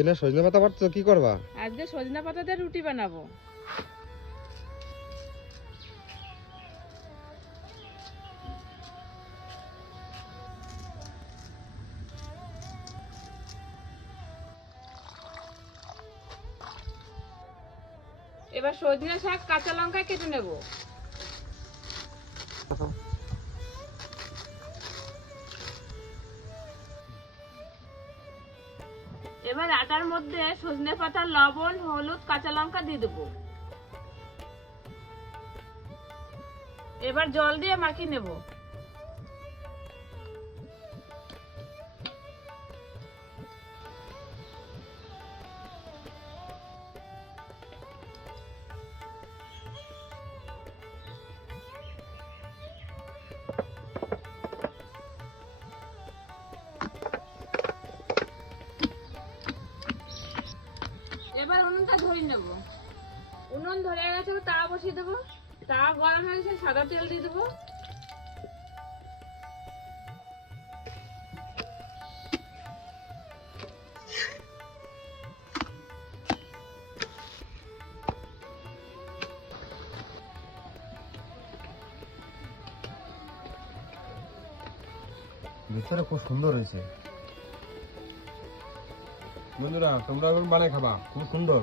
বিনা সজনে পাতা পারছো, কি করবা? আজকে সজনা পাতা দিয়ে রুটি বানাবো। এবার সজনে শাক কাঁচা লঙ্কা কেটে নেব। এবার আটার মধ্যে সজনে পাতা, লবণ, হলুদ, কাঁচা লঙ্কা দিয়ে দেবো। এবার জল দিয়ে মাখিয়ে নেব। এবার উনুনটা ধরে নেব। উনুন ধরে গেছে, তাওয়া বসিয়ে দেবো। তাওয়া গরম হয়ে গেছে, সাদা তেল দিয়ে দেবো। ভিতরে খুব সুন্দর হয়েছে। বন্ধুরা তোমরা এখন বানাই খাবা, খুব সুন্দর।